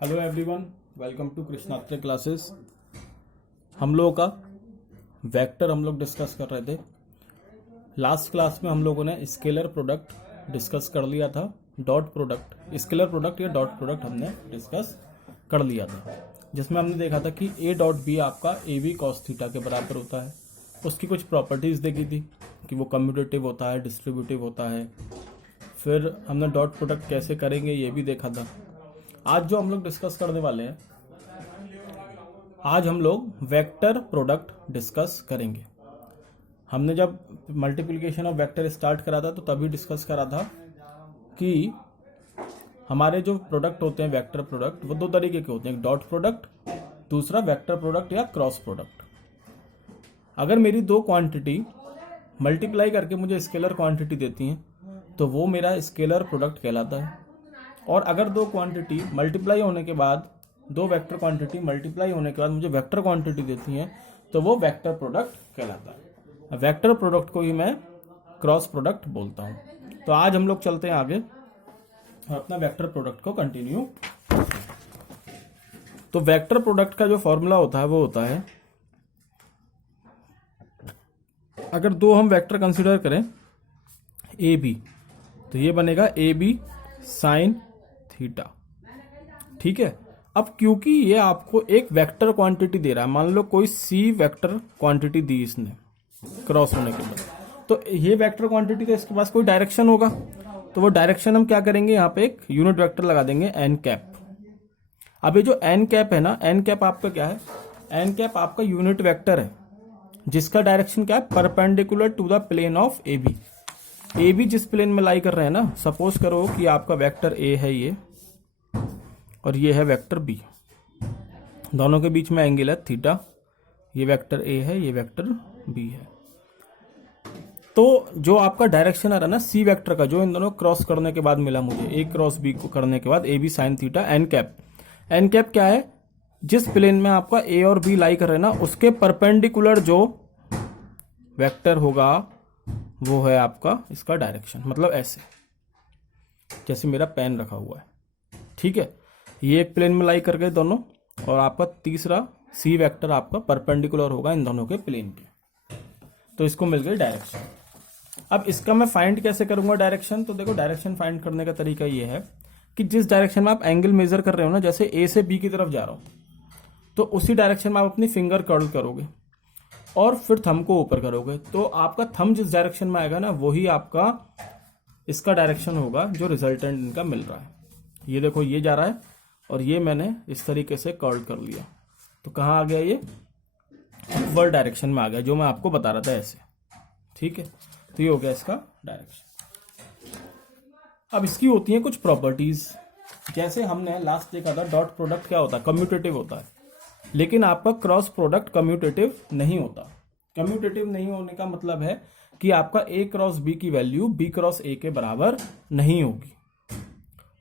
Hello everyone, welcome to Krishnatre classes. हम लोगों का वेक्टर हम लोग डिस्कस कर रहे थे। लास्ट क्लास में हम लोगों ने स्केलर प्रोडक्ट डिस्कस कर लिया था। डॉट प्रोडक्ट, स्केलर प्रोडक्ट या डॉट प्रोडक्ट हमने डिस्कस कर लिया था, जिसमें हमने देखा था कि ए डॉट बी आपका ए बी कॉस थीटा के बराबर होता है। उसकी कुछ प्रॉपर्टीज़ देखी थी कि वो कम्यूटेटिव होता है, डिस्ट्रीब्यूटिव होता है। फिर हमने डॉट प्रोडक्ट कैसे करेंगे ये भी देखा था। आज जो हम लोग डिस्कस करने वाले हैं, आज हम लोग वेक्टर प्रोडक्ट डिस्कस करेंगे। हमने जब मल्टीप्लिकेशन ऑफ वेक्टर स्टार्ट करा था तो तभी डिस्कस करा था कि हमारे जो प्रोडक्ट होते हैं वेक्टर प्रोडक्ट, वो दो तरीके के होते हैं, एक डॉट प्रोडक्ट, दूसरा वेक्टर प्रोडक्ट या क्रॉस प्रोडक्ट। अगर मेरी दो क्वांटिटी मल्टीप्लाई करके मुझे स्केलर क्वांटिटी देती हैं तो वो मेरा स्केलर प्रोडक्ट कहलाता है। और अगर दो क्वांटिटी मल्टीप्लाई होने के बाद, दो वेक्टर क्वांटिटी मल्टीप्लाई होने के बाद मुझे वेक्टर क्वांटिटी देती हैं तो वो वेक्टर प्रोडक्ट कहलाता है। वेक्टर प्रोडक्ट को ही मैं क्रॉस प्रोडक्ट बोलता हूँ। तो आज हम लोग चलते हैं आगे और अपना वेक्टर प्रोडक्ट को कंटिन्यू। तो वेक्टर प्रोडक्ट का जो फॉर्मूला होता है वो होता है, अगर दो हम वेक्टर कंसिडर करें ए बी, तो ये बनेगा ए बी साइन थीटा। ठीक है। अब क्योंकि ये आपको एक वेक्टर क्वांटिटी दे रहा है, मान लो कोई सी वेक्टर क्वांटिटी दी इसने क्रॉस होने के बाद, तो ये वेक्टर क्वांटिटी तो इसके पास कोई डायरेक्शन होगा, तो वो डायरेक्शन हम क्या करेंगे, यहाँ पे एक यूनिट वेक्टर लगा देंगे एन कैप। अब ये जो एन कैप है ना, एन कैप आपका क्या है, एन कैप आपका यूनिट वेक्टर है जिसका डायरेक्शन क्या है, perpendicular to the plane of A B. A B जिस प्लेन में लाई कर रहे हैं ना, सपोज करो कि आपका वेक्टर ए है ये और ये है वेक्टर बी, दोनों के बीच में एंगल है थीटा। ये वेक्टर ए है, ये वेक्टर बी है। तो जो आपका डायरेक्शन आ रहा है ना सी वेक्टर का, जो इन दोनों क्रॉस करने के बाद मिला मुझे, ए क्रॉस बी को करने के बाद A B sine theta, n cap. N cap क्या है, जिस प्लेन में आपका ए और बी लाई कर रहे हैं ना, उसके परपेंडिकुलर जो वेक्टर होगा वो है आपका इसका डायरेक्शन। मतलब ऐसे, जैसे मेरा पेन रखा हुआ है, ठीक है, ये एक प्लेन में लाई कर गए दोनों, और आपका तीसरा सी वेक्टर आपका परपेंडिकुलर होगा इन दोनों के प्लेन के, तो इसको मिल गई डायरेक्शन। अब इसका मैं फाइंड कैसे करूंगा डायरेक्शन, तो देखो डायरेक्शन फाइंड करने का तरीका ये है कि जिस डायरेक्शन में आप एंगल मेजर कर रहे हो ना, जैसे ए से बी की तरफ जा रहा हूं, तो उसी डायरेक्शन में आप अपनी फिंगर कर्ल करोगे और फिर थंब को ऊपर करोगे, तो आपका थंब जिस डायरेक्शन में आएगा ना, वही आपका इसका डायरेक्शन होगा जो रिजल्टेंट इनका मिल रहा है। ये देखो ये जा रहा है और ये मैंने इस तरीके से कर्ल कर लिया, तो कहाँ आ गया, ये अपवर्ड डायरेक्शन में आ गया, जो मैं आपको बता रहा था ऐसे। ठीक है, तो ये हो गया इसका डायरेक्शन। अब इसकी होती हैं कुछ प्रॉपर्टीज, जैसे हमने लास्ट देखा था डॉट प्रोडक्ट क्या होता है, कम्यूटेटिव होता है, लेकिन आपका क्रॉस प्रोडक्ट कम्यूटेटिव नहीं होता। कम्यूटेटिव नहीं होने का मतलब है कि आपका ए क्रॉस बी की वैल्यू बी क्रॉस ए के बराबर नहीं होगी।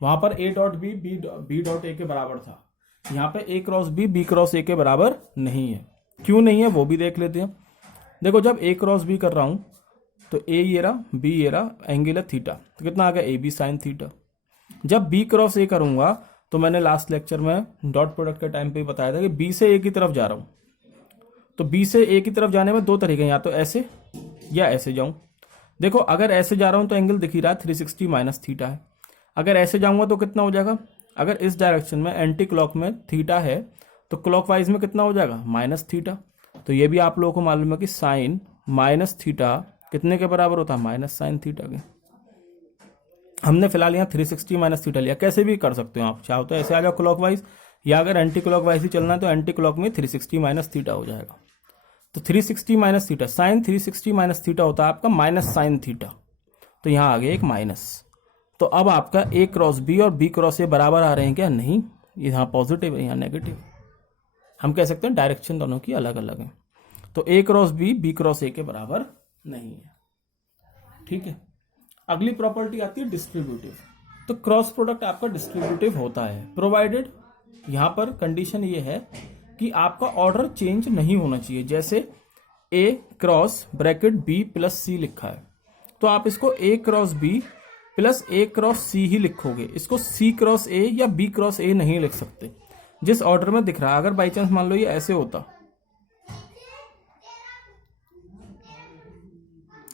वहां पर A dot B B dot A के बराबर था, यहाँ पे A cross B cross A के बराबर नहीं है। क्यों नहीं है वो भी देख लेते हैं। देखो जब ए क्रॉस बी कर रहा हूं तो ए ये रहा, बी ये रहा, एंगल है थीटा, तो कितना आ गया, ए बी साइन थीटा। जब बी क्रॉस ए करूंगा तो मैंने लास्ट लेक्चर में डॉट प्रोडक्ट के टाइम पे बताया था कि बी से ए की तरफ जा रहा हूं, तो बी से ए की तरफ जाने में दो तरीके हैं, या तो ऐसे या ऐसे जाऊं। देखो अगर ऐसे जा रहा हूं तो एंगल दिख ही रहा है 360 माइनस थीटा है। अगर ऐसे जाऊंगा तो कितना हो जाएगा, अगर इस डायरेक्शन में एंटी क्लॉक में थीटा है तो क्लॉकवाइज में कितना हो जाएगा, माइनस थीटा। तो ये भी आप लोगों को मालूम है कि साइन माइनस थीटा कितने के बराबर होता है, माइनस साइन थीटा के। हमने फिलहाल यहाँ 360 माइनस थीटा लिया, कैसे भी कर सकते हो आप, चाहो तो ऐसे आ जाओ क्लॉकवाइज, या अगर एंटी क्लॉकवाइज ही चलना है तो एंटी क्लॉक में 360 माइनस थीटा हो जाएगा। तो 360 minus theta, sine 360 minus theta होता है आपका माइनस साइन थीटा, तो यहाँ आ गया एक माइनस। तो अब आपका ए क्रॉस बी और बी क्रॉस ए बराबर आ रहे हैं क्या, नहीं, यहाँ पॉजिटिव है यहाँ नेगेटिव। हम कह सकते हैं डायरेक्शन दोनों की अलग अलग है, तो ए क्रॉस बी क्रॉस ए के बराबर नहीं है। ठीक है, अगली प्रॉपर्टी आती है डिस्ट्रीब्यूटिव। तो क्रॉस प्रोडक्ट आपका डिस्ट्रीब्यूटिव होता है प्रोवाइडेड, यहां पर कंडीशन ये है कि आपका ऑर्डर चेंज नहीं होना चाहिए। जैसे ए क्रॉस ब्रैकेट बी प्लस सी लिखा है, तो आप इसको ए क्रॉस बी प्लस ए क्रॉस सी ही लिखोगे, इसको सी क्रॉस ए या बी क्रॉस ए नहीं लिख सकते जिस ऑर्डर में दिख रहा है। अगर बाई चांस मान लो ये ऐसे होता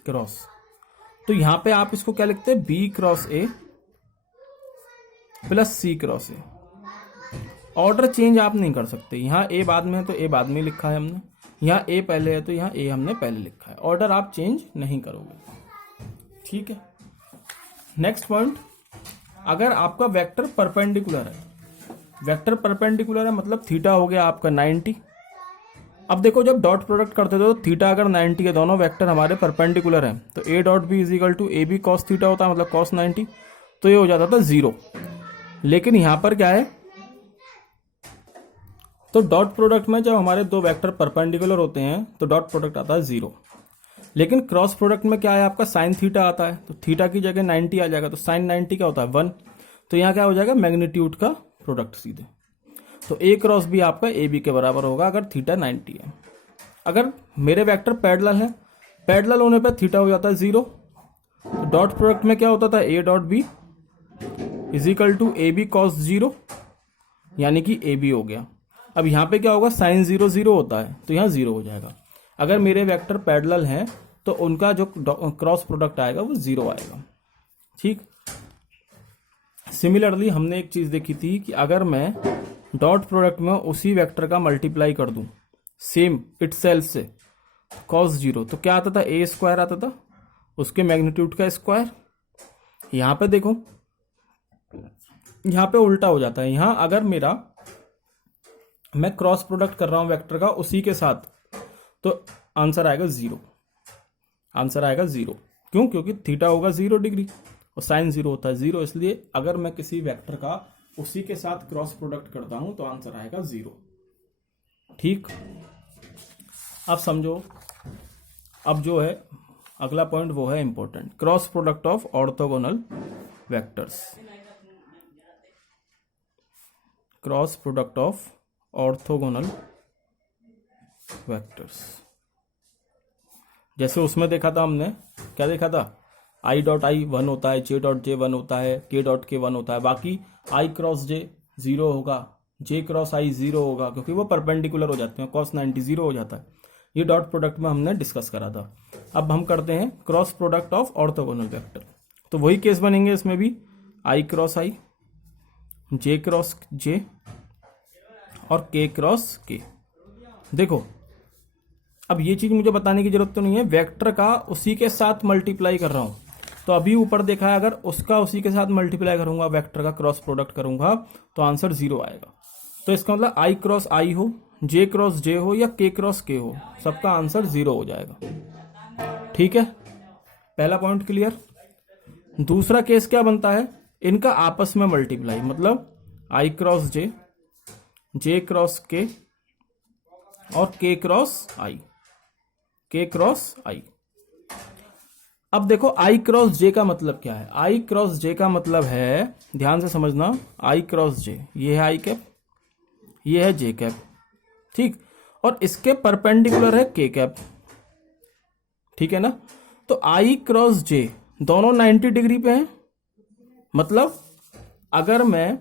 क्रॉस, तो यहां पे आप इसको क्या लिखते हैं, B cross A plus C cross A. Order change आप नहीं कर सकते, यहां ए बाद में है तो ए बाद में लिखा है हमने, यहां ए पहले है तो यहां ए हमने पहले लिखा है। ऑर्डर आप चेंज नहीं करोगे, ठीक है। नेक्स्ट पॉइंट, अगर आपका वेक्टर परपेंडिकुलर है, वेक्टर परपेंडिकुलर है मतलब थीटा हो गया आपका 90। अब देखो जब डॉट प्रोडक्ट करते थे तो थीटा अगर 90 है, दोनों वेक्टर हमारे परपेंडिकुलर हैं, तो A dot B is equal to A B cos theta होता है, मतलब कॉस 90, तो ये हो जाता था 0। लेकिन यहां पर क्या है, तो डॉट प्रोडक्ट में जब हमारे दो वेक्टर परपेंडिकुलर होते हैं तो डॉट प्रोडक्ट आता है 0। लेकिन क्रॉस प्रोडक्ट में क्या है, आपका साइन थीटा आता है, तो थीटा की जगह 90 आ जाएगा, तो साइन 90 क्या होता है 1, तो यहाँ क्या हो जाएगा मैग्नीट्यूड का प्रोडक्ट सीधे। तो ए क्रॉस बी आपका ए बी के बराबर होगा अगर थीटा 90 है। अगर मेरे वेक्टर पैरेलल है, पैरेलल होने पर थीटा हो जाता है 0, तो डॉट प्रोडक्ट में क्या होता था A dot B is equal to A B cos 0, यानी कि ए बी हो गया। अब यहाँ पे क्या होगा, साइन 0 0 होता है तो यहाँ 0 हो जाएगा। अगर मेरे वेक्टर पैरेलल हैं तो उनका जो क्रॉस प्रोडक्ट आएगा वो 0 आएगा, ठीक। सिमिलरली हमने एक चीज देखी थी कि अगर मैं डॉट प्रोडक्ट में उसी वेक्टर का मल्टीप्लाई कर दूं सेम इटसेल्फ से cos 0, तो क्या आता था, ए स्क्वायर आता था, उसके मैग्नीट्यूड का स्क्वायर। यहां पे देखो, यहां पे उल्टा हो जाता है। यहां अगर मेरा मैं क्रॉस प्रोडक्ट कर रहा हूं वेक्टर का उसी के साथ, तो आंसर आएगा 0, आंसर आएगा 0। क्यों, क्योंकि थीटा होगा 0 डिग्री और साइन 0 होता है 0, इसलिए अगर मैं किसी वेक्टर का उसी के साथ क्रॉस प्रोडक्ट करता हूं तो आंसर आएगा 0, ठीक। अब समझो, अब जो है अगला पॉइंट वो है important, cross product of orthogonal vectors. Cross product of orthogonal vectors, जैसे उसमें देखा था हमने, क्या देखा था, आई डॉट आई 1 होता है, जे डॉट जे 1 होता है, के डॉट के 1 होता है, बाकी आई क्रॉस जे 0 होगा, जे क्रॉस आई 0 होगा, क्योंकि वो परपेंडिकुलर हो जाते हैं, कॉस 90 0 हो जाता है। ये डॉट प्रोडक्ट में हमने डिस्कस करा था। अब हम करते हैं cross product of orthogonal vector, तो वही केस बनेंगे इसमें भी, आई क्रॉस आई, जे क्रॉस जे और के क्रॉस के। देखो अब ये चीज मुझे बताने की जरूरत तो नहीं है, वेक्टर का उसी के साथ मल्टीप्लाई कर रहा हूं, तो अभी ऊपर देखा है, अगर उसका उसी के साथ मल्टीप्लाई करूंगा, वेक्टर का क्रॉस प्रोडक्ट करूंगा तो आंसर 0 आएगा। तो इसका मतलब आई क्रॉस आई हो, जे क्रॉस जे हो या के क्रॉस के हो, सबका आंसर 0 हो जाएगा, ठीक है। पहला पॉइंट क्लियर। दूसरा केस क्या बनता है, इनका आपस में मल्टीप्लाई, मतलब आई क्रॉस जे क्रॉस के और के क्रॉस आई, के क्रॉस आई। अब देखो आई क्रॉस जे का मतलब क्या है, आई क्रॉस जे का मतलब है, ध्यान से समझना, आई क्रॉस जे, ये है आई कैप, ये है जे कैप, ठीक, और इसके परपेंडिकुलर है के कैप, ठीक है ना। तो आई क्रॉस जे दोनों 90 डिग्री पे हैं, मतलब अगर मैं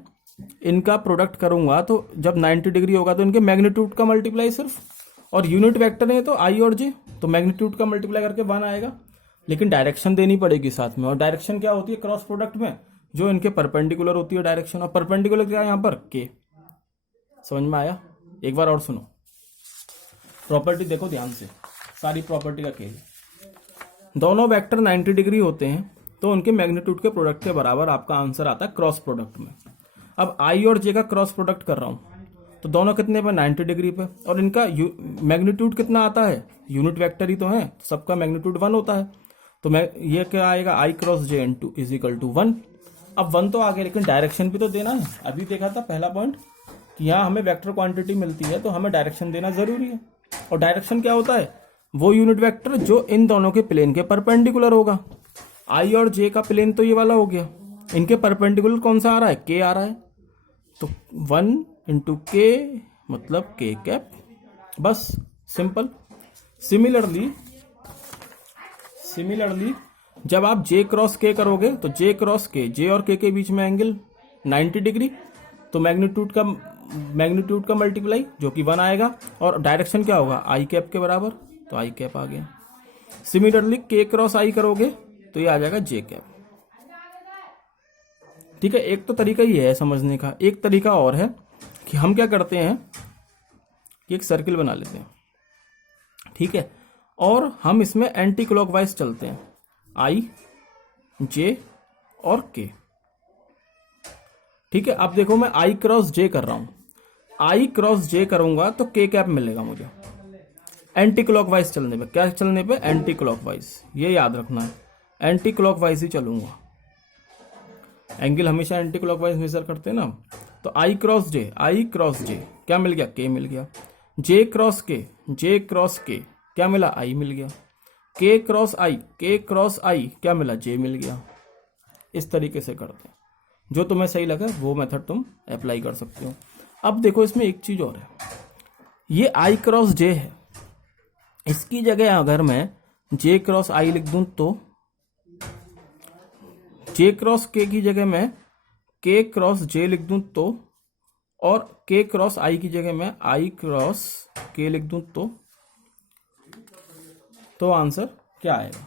इनका प्रोडक्ट करूंगा तो जब 90 डिग्री होगा तो इनके मैग्नीट्यूड का मल्टीप्लाई सिर्फ, और यूनिट वेक्टर है तो आई और जे, तो मैग्नीट्यूड का मल्टीप्लाई करके 1 आएगा। लेकिन डायरेक्शन देनी पड़ेगी साथ में, और डायरेक्शन क्या होती है क्रॉस प्रोडक्ट में, जो इनके परपेंडिकुलर होती है डायरेक्शन, और परपेंडिकुलर क्या है यहाँ पर, के। समझ में आया, एक बार और सुनो, प्रॉपर्टी देखो ध्यान से, सारी प्रॉपर्टी का खेल। दोनों वेक्टर 90 डिग्री होते हैं तो उनके मैग्नीट्यूड के प्रोडक्ट के बराबर आपका आंसर आता है क्रॉस प्रोडक्ट में। अब आई और जे का क्रॉस प्रोडक्ट कर रहा हूं तो दोनों कितने पे, 90 डिग्री पे, और इनका मैग्नीट्यूड कितना आता है, यूनिट वेक्टर ही तो है, तो सबका मैग्नीट्यूड 1 होता है, तो मैं ये क्या आएगा, i cross j into is equal to 1। अब 1 तो आ गया, लेकिन डायरेक्शन भी तो देना है। अभी देखा था पहला पॉइंट कि यहाँ हमें वेक्टर क्वांटिटी मिलती है तो हमें डायरेक्शन देना जरूरी है, और डायरेक्शन क्या होता है, वो यूनिट वेक्टर जो इन दोनों के प्लेन के परपेंडिकुलर होगा। आई और जे का प्लेन तो ये वाला हो गया, इनके परपेंडिकुलर कौन सा आ रहा है, के आ रहा है, तो 1 इंटू के मतलब के कैप, बस सिंपल। सिमिलरली जब आप जे क्रॉस के करोगे तो जे क्रॉस के, जे और के बीच में एंगल 90 डिग्री, तो मैग्नीट्यूड का मल्टीप्लाई जो कि 1 आएगा, और डायरेक्शन क्या होगा आई कैप के बराबर, तो आई कैप आ गया। सिमिलरली के क्रॉस आई करोगे तो ये आ जाएगा जे कैप। ठीक है, एक तो तरीका ही है समझने का। एक तरीका और है कि हम क्या करते हैं कि एक सर्किल बना लेते हैं, ठीक है, और हम इसमें एंटी क्लॉकवाइज चलते हैं, आई, जे और के। ठीक है, अब देखो मैं आई क्रॉस जे कर रहा हूं, आई क्रॉस जे करूंगा तो के कैप मिलेगा मुझे एंटी क्लॉकवाइज चलने पे। क्या चलने पे? Anti clockwise. ये याद रखना है, एंटी क्लॉकवाइज ही चलूंगा। एंगल हमेशा एंटी क्लॉकवाइज मेजर करते हैं ना। तो आई क्रॉस जे, आई क्रॉस जे क्या मिल गया? के मिल गया। जे क्रॉस के, जे क्रॉस के क्या मिला? आई मिल गया। के क्रॉस आई, के क्रॉस आई क्या मिला? जे मिल गया। इस तरीके से करते हैं, जो तुम्हें सही लगा वो मेथड तुम अप्लाई कर सकते हो। अब देखो इसमें एक चीज और है, ये आई क्रॉस जे है, इसकी जगह अगर मैं जे क्रॉस आई लिख दूं तो जे क्रॉस के की जगह मैं के क्रॉस जे लिख दूं और के क्रॉस आई की जगह मैं आई क्रॉस के लिख दूं तो आंसर क्या आएगा,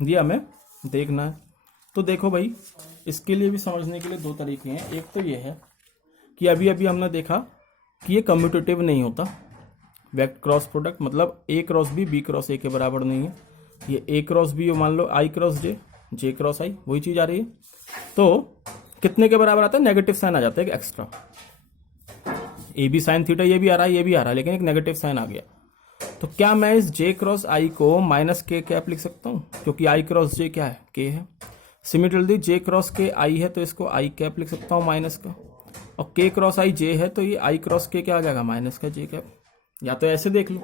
ये हमें देखना है। तो देखो भाई, इसके लिए भी समझने के लिए दो तरीके हैं। एक तो ये है कि अभी अभी हमने देखा कि ये कम्यूटेटिव नहीं होता, वेक्टर क्रॉस प्रोडक्ट, मतलब ए क्रॉस बी क्रॉस ए के बराबर नहीं है। ये ए क्रॉस बी मान लो आई क्रॉस जे क्रॉस आई, वही चीज आ रही है। तो कितने के बराबर आता है? नेगेटिव साइन आ जाता है extra. A B sine theta ये भी आ रहा है, ये भी आ रहा है, लेकिन एक नेगेटिव साइन आ गया। तो क्या मैं इस जे क्रॉस आई को माइनस के कैप लिख सकता हूं? क्योंकि आई क्रॉस जे क्या है? के है। सिमिलरली जे क्रॉस के आई है तो इसको आई कैप लिख सकता हूं माइनस का, और के क्रॉस आई जे है तो ये आई क्रॉस के क्या आ जाएगा? माइनस का जे कैप। या तो ऐसे देख लो,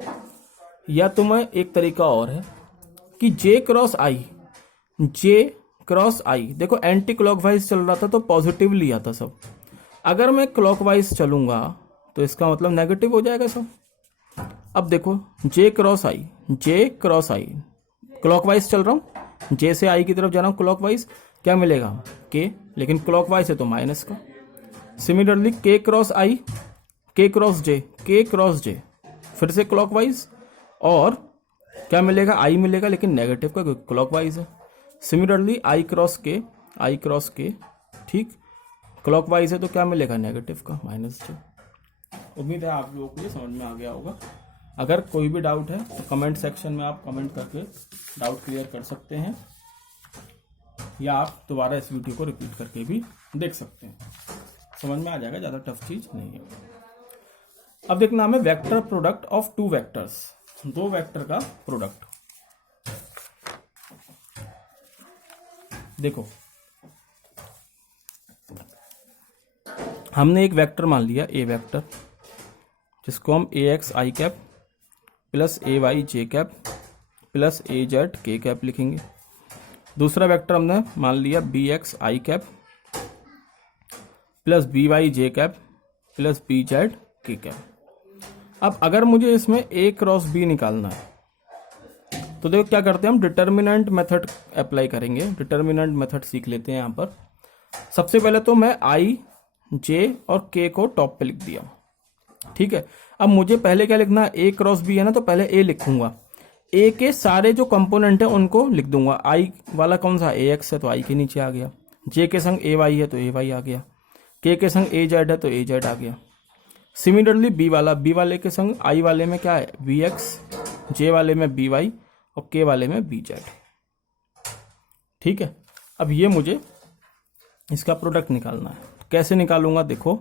या तो मैं एक तरीका और है कि जे क्रॉस आई, देखो एंटी क्लॉकवाइज चल रहा था तो पॉजिटिव लिया था सब, अगर मैं क्लॉकवाइज चलूंगा तो इसका मतलब नेगेटिव हो जाएगा सब। अब देखो जे क्रॉस आई क्लॉकवाइज चल रहा हूं, जे से आई की तरफ जा रहा हूं क्लॉकवाइज, क्या मिलेगा? के, लेकिन क्लॉकवाइज है तो माइनस का। सिमिलरली के क्रॉस आई, के क्रॉस जे फिर से क्लॉकवाइज, और क्या मिलेगा? आई मिलेगा, लेकिन नेगेटिव का, क्योंकि क्लॉकवाइज है। सिमिलरली आई क्रॉस के ठीक, क्लॉकवाइज है तो क्या मिलेगा? नेगेटिव का, माइनस जे। उम्मीद है आप लोगों को ये समझ में आ गया होगा। अगर कोई भी डाउट है तो कमेंट सेक्शन में आप कमेंट करके डाउट क्लियर कर सकते हैं, या आप दोबारा इस वीडियो को रिपीट करके भी देख सकते हैं, समझ में आ जाएगा, ज़्यादा टफ चीज नहीं है। अब देखना हमें vector product of two vectors, दो वेक्टर का प्रोडक्ट। देखो हमने एक वेक्टर मान लिया ए वेक्टर, जिसको हम ए एक्स आई कैप प्लस ए वाई जे कैप प्लस ए जेड के कैप लिखेंगे। दूसरा वेक्टर हमने मान लिया बी एक्स आई कैप प्लस बी वाई जे कैप प्लस बी जेड के कैप। अब अगर मुझे इसमें ए क्रॉस बी निकालना है तो देखो क्या करते हैं हम, डिटर्मिनेंट मेथड अप्लाई करेंगे। डिटर्मिनेंट मेथड सीख लेते हैं। यहाँ पर सबसे पहले तो मैं आई जे और के को टॉप पे लिख दिया, ठीक है। अब मुझे पहले क्या लिखना है? ए क्रॉस बी है ना, तो पहले ए लिखूंगा, ए के सारे जो कंपोनेंट है उनको लिख दूंगा। आई वाला कौन सा? ए एक्स है तो आई के नीचे आ गया, जे के संग ए वाई है तो ए वाई आ गया, के संग ए जेड है तो ए जेड आ गया। सिमिलरली बी वाले के संग आई वाले में क्या है? बी एक्स, जे वाले में बी वाई और के वाले में बी जेड, ठीक है। अब ये मुझे इसका प्रोडक्ट निकालना है, तो कैसे निकालूंगा? देखो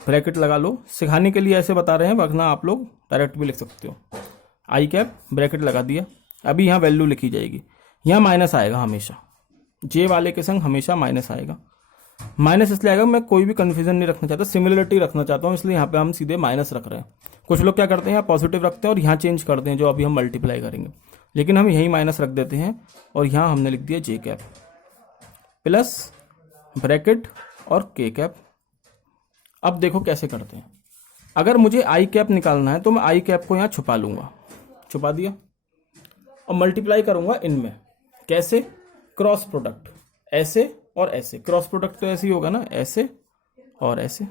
ब्रैकेट लगा लो, सिखाने के लिए ऐसे बता रहे हैं, वरना आप लोग डायरेक्ट भी लिख सकते हो। आई कैप ब्रैकेट लगा दिया, अभी यहाँ वैल्यू लिखी जाएगी, यहाँ माइनस आएगा हमेशा, जे वाले के संग हमेशा माइनस आएगा। माइनस इसलिए आएगा, मैं कोई भी कंफ्यूजन नहीं रखना चाहता, सिमिलरिटी रखना चाहता हूँ, इसलिए यहाँ पे हम सीधे माइनस रख रहे हैं। कुछ लोग क्या करते हैं, यहाँ पॉजिटिव रखते हैं और यहाँ चेंज करते हैं, जो अभी हम मल्टीप्लाई करेंगे, लेकिन हम यही माइनस रख देते हैं और यहाँ हमने लिख दिया जे कैप प्लस ब्रैकेट और के कैप। अब देखो कैसे करते हैं। अगर मुझे आई कैप निकालना है तो मैं आई कैप को यहाँ छुपा लूंगा, छुपा दिया, और मल्टीप्लाई करूंगा इनमें, कैसे? क्रॉस प्रोडक्ट, ऐसे और ऐसे। क्रॉस प्रोडक्ट तो ऐसे ही होगा ना, ऐसे और ऐसे।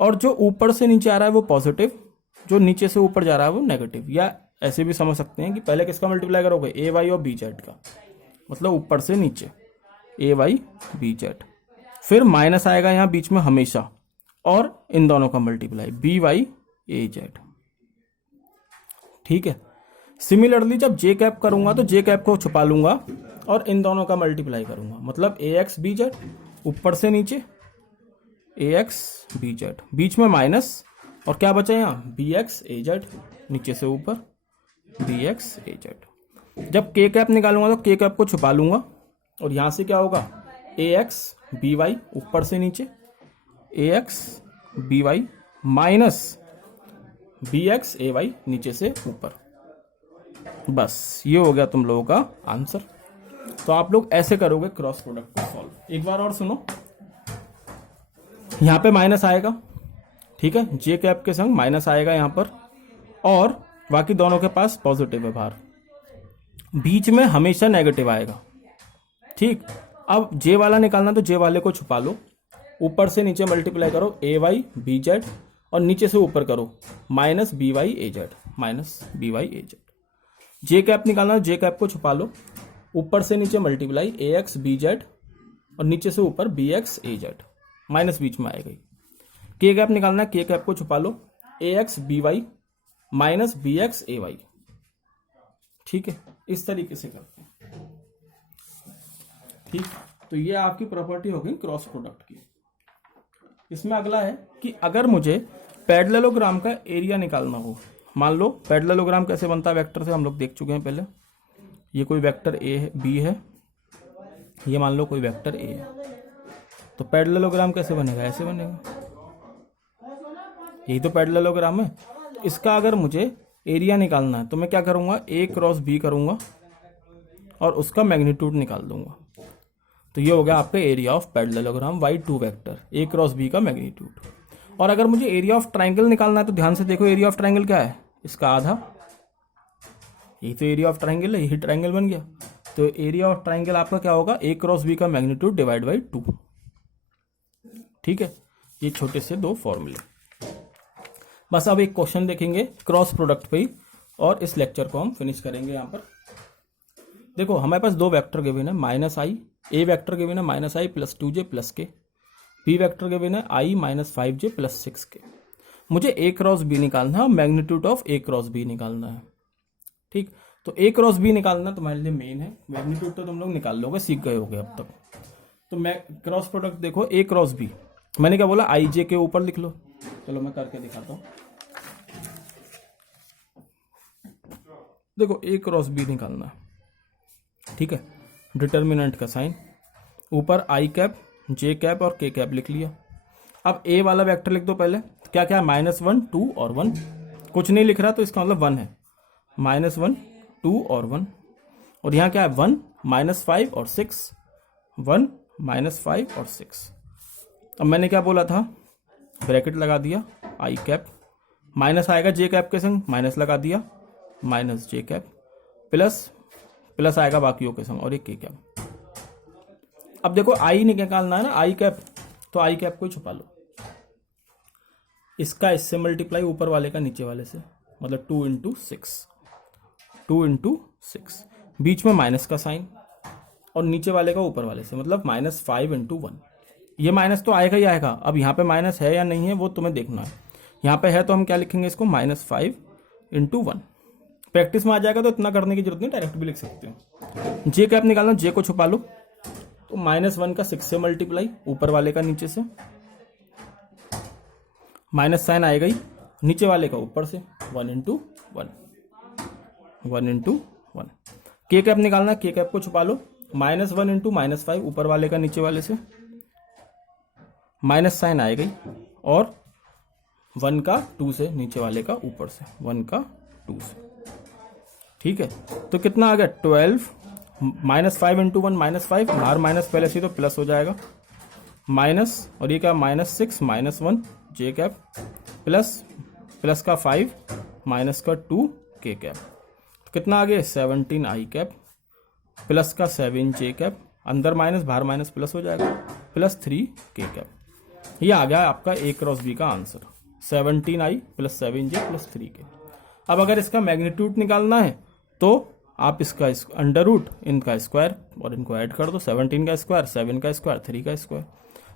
और जो ऊपर से नीचे आ रहा है वो पॉजिटिव, जो नीचे से ऊपर जा रहा है वो नेगेटिव। या ऐसे भी समझ सकते हैं कि पहले किसका मल्टीप्लाई करोगे? ए वाई और बी जेड का, मतलब ऊपर से नीचे ए वाई बी जेड। फिर माइनस आएगा यहाँ बीच में हमेशा, और इन दोनों का मल्टीप्लाई बी वाई ए जेड। ठीक है। सिमिलरली जब जे कैप करूंगा तो जे कैप को छुपा लूंगा और इन दोनों का मल्टीप्लाई करूंगा, मतलब ए एक्स बी जेड, ऊपर से नीचे ए एक्स बी जेड, बीच में माइनस, और क्या बचा यहाँ? बी एक्स ए जेड, नीचे से ऊपर बी एक्स ए जेड। जब के कैप निकालूंगा तो के कैप को छुपा लूंगा, और यहां से क्या होगा? ए एक्स बी वाई, ऊपर से नीचे a x b y, minus b x a y, नीचे से ऊपर। बस ये हो गया तुम लोगों का आंसर। तो आप लोग ऐसे करोगे क्रॉस प्रोडक्ट को सॉल्व। एक बार और सुनो, यहां पे माइनस आएगा, ठीक है, जे कैप के संग माइनस आएगा यहां पर, और बाकी दोनों के पास पॉजिटिव है बाहर, बीच में हमेशा नेगेटिव आएगा। ठीक, अब जे वाला निकालना तो जे वाले को छुपा लो, ऊपर से नीचे मल्टीप्लाई करो ए वाई बी जेड, और नीचे से ऊपर करो माइनस बी वाई ए जेड, माइनस बी वाई ए जेड। जे कैप निकालना, जे कैप को छुपा लो, ऊपर से नीचे मल्टीप्लाई ए एक्स बी जेड, और नीचे से ऊपर बी एक्स ए जेड, माइनस बीच में आएगा। के कैप निकालना है, के कैप को छुपा लो, a x b y minus b x a y. ठीक है, इस तरीके से करते हैं। ठीक, तो ये आपकी प्रॉपर्टी हो गई क्रॉस प्रोडक्ट की। इसमें अगला है कि अगर मुझे पैरेललोग्राम का एरिया निकालना हो, मान लो पैरेललोग्राम कैसे बनता है वेक्टर से, हम लोग देख चुके हैं पहले। ये कोई वेक्टर ए है, बी है, ये मान लो कोई वेक्टर ए है, तो पैरेललोग्राम कैसे बनेगा? ऐसे बनेगा, यही तो पैरेललोग्राम है। इसका अगर मुझे एरिया निकालना है तो मैं क्या करूंगा? ए क्रॉस बी करूंगा और उसका मैग्नीट्यूड निकाल दूंगा। तो ये हो गया आपका area of parallelogram by two vector, A cross B का मैग्नीट्यूड। और अगर मुझे एरिया ऑफ ट्राइंगल निकालना है तो ध्यान से देखो, एरिया ऑफ ट्राइंगल क्या है? इसका आधा, यही तो एरिया ऑफ ट्राइंगल है, यही ट्राइंगल बन गया। तो एरिया ऑफ ट्राइंगल आपका क्या होगा? ए क्रॉस बी का मैग्नीट्यूड डिवाइड बाई 2। ठीक है, ये छोटे से दो फॉर्मूले। बस अब एक क्वेश्चन देखेंगे क्रॉस प्रोडक्ट पे ही, और इस लेक्चर को हम फिनिश करेंगे। यहाँ पर देखो हमारे पास दो वेक्टर गिवन है, माइनस आई, ए वेक्टर गिवन है माइनस आई प्लस 2j प्लस के, बी वेक्टर गिवन है आई माइनस 5j प्लस 6k। मुझे ए क्रॉस बी निकालना है और magnitude of A cross B निकालना है। ठीक, तो ए क्रॉस बी निकालना तुम्हारे लिए मेन है, मैग्नीट्यूड तो तुम लोग निकाल लोगे, सीख गए होगे अब तक। तो मैं क्रॉस प्रोडक्ट देखो, ए क्रॉस बी, मैंने क्या बोला? आई जे के ऊपर लिख लो। चलो मैं करके दिखाता हूं। देखो ए क्रॉस बी निकालना है, ठीक है, डिटर्मिनेंट का साइन, ऊपर आई कैप जे कैप और के कैप लिख लिया। अब ए वाला वेक्टर लिख दो पहले, क्या क्या है? -1 2 और 1, कुछ नहीं लिख रहा तो इसका मतलब 1 है, -1 2 और 1, और यहाँ क्या है? 1 -5 और 6, 1 -5 और 6। अब मैंने क्या बोला था? ब्रैकेट लगा दिया, आई कैप, माइनस आएगा जे कैप के संग, माइनस लगा दिया, माइनस जे कैप, प्लस प्लस आएगा बाकियों के संग, और एक के कैप। अब देखो आई निकालना है ना, आई कैप, तो आई कैप को छुपा लो, इसका इससे मल्टीप्लाई ऊपर वाले का नीचे वाले से, मतलब 2 × 6, 2 × 6, बीच में माइनस का साइन, और नीचे वाले का ऊपर वाले से, मतलब -5 × 1। ये माइनस तो आएगा ही आएगा। अब यहाँ पे माइनस है या नहीं है वो तुम्हें देखना है। यहाँ पे है तो हम क्या लिखेंगे इसको? -5 × 1। प्रैक्टिस में आ जाएगा तो इतना करने की जरूरत नहीं, डायरेक्ट भी लिख सकते हो। जे कैप निकालना, जे को छुपा लो, तो -1 का 6 से मल्टीप्लाई, ऊपर वाले का नीचे से, माइनस साइन आएगा ही, नीचे वाले का ऊपर से, 1 × 1, 1 × 1। के कैप निकालना, के कैप को छुपा लो, -1 × -5, ऊपर वाले का नीचे वाले से, माइनस साइन आएगा ही, और 1 का 2 से, नीचे वाले का ऊपर से, 1 का 2 से। ठीक है, तो कितना आ गया? 12, -5 × 1 -5, बाहर माइनस पहले से तो प्लस हो जाएगा, माइनस, और ये क्या? -6 -1 जे कैप, प्लस का 5 माइनस का 2 के कैप, तो कितना आ गया? 17 आई कैप प्लस का 7 जे कैप, अंदर माइनस बाहर माइनस प्लस हो जाएगा, प्लस 3 के कैप। ये आ गया आपका ए क्रॉस बी का answer, 17i plus 7j plus 3k। अब अगर इसका मैग्नीट्यूड निकालना है तो आप इसका अंडर रूट, इनका स्क्वायर और इनको ऐड कर दो, 17 का स्क्वायर, 7 का स्क्वायर, 3 का स्क्वायर,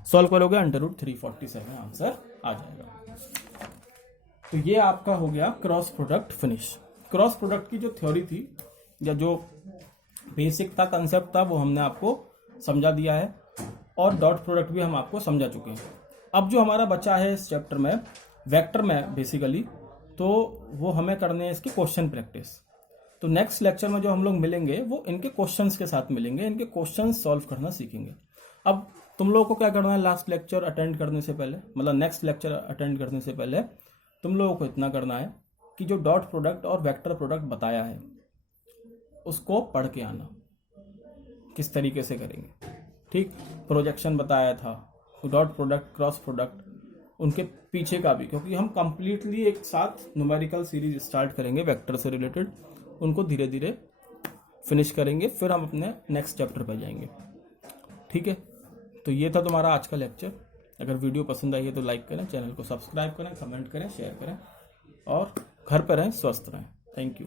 सॉल्व करोगे अंडर रूट 347 आंसर आ जाएगा। तो ये आपका हो गया cross product finish. Cross product की जो थ्योरी थी या जो बेसिक था, कंसेप्ट था, वो हमने आपको समझा दिया है और डॉट प्रोडक्ट भी हम आपको समझा चुके हैं। अब जो हमारा बचा है इस चैप्टर में वेक्टर में बेसिकली, तो वो हमें करने हैं इसकी क्वेश्चन प्रैक्टिस। तो नेक्स्ट लेक्चर में जो हम लोग मिलेंगे वो इनके क्वेश्चंस के साथ मिलेंगे, इनके क्वेश्चंस सॉल्व करना सीखेंगे। अब तुम लोगों को क्या करना है, लास्ट लेक्चर अटेंड करने से पहले, मतलब नेक्स्ट लेक्चर अटेंड करने से पहले तुम लोगों को इतना करना है कि जो डॉट प्रोडक्ट और वेक्टर प्रोडक्ट बताया है उसको पढ़ के आना, किस तरीके से करेंगे। ठीक, प्रोजेक्शन बताया था, डॉट प्रोडक्ट, क्रॉस प्रोडक्ट, उनके पीछे का भी, क्योंकि हम कंप्लीटली एक साथ न्यूमेरिकल सीरीज स्टार्ट करेंगे वेक्टर से रिलेटेड, उनको धीरे धीरे फिनिश करेंगे, फिर हम अपने नेक्स्ट चैप्टर पर जाएंगे। ठीक है, तो ये था तुम्हारा आज का लेक्चर। अगर वीडियो पसंद आई है तो लाइक करें, चैनल को सब्सक्राइब करें, कमेंट करें, शेयर करें और घर पर रहें, स्वस्थ रहें। Thank you.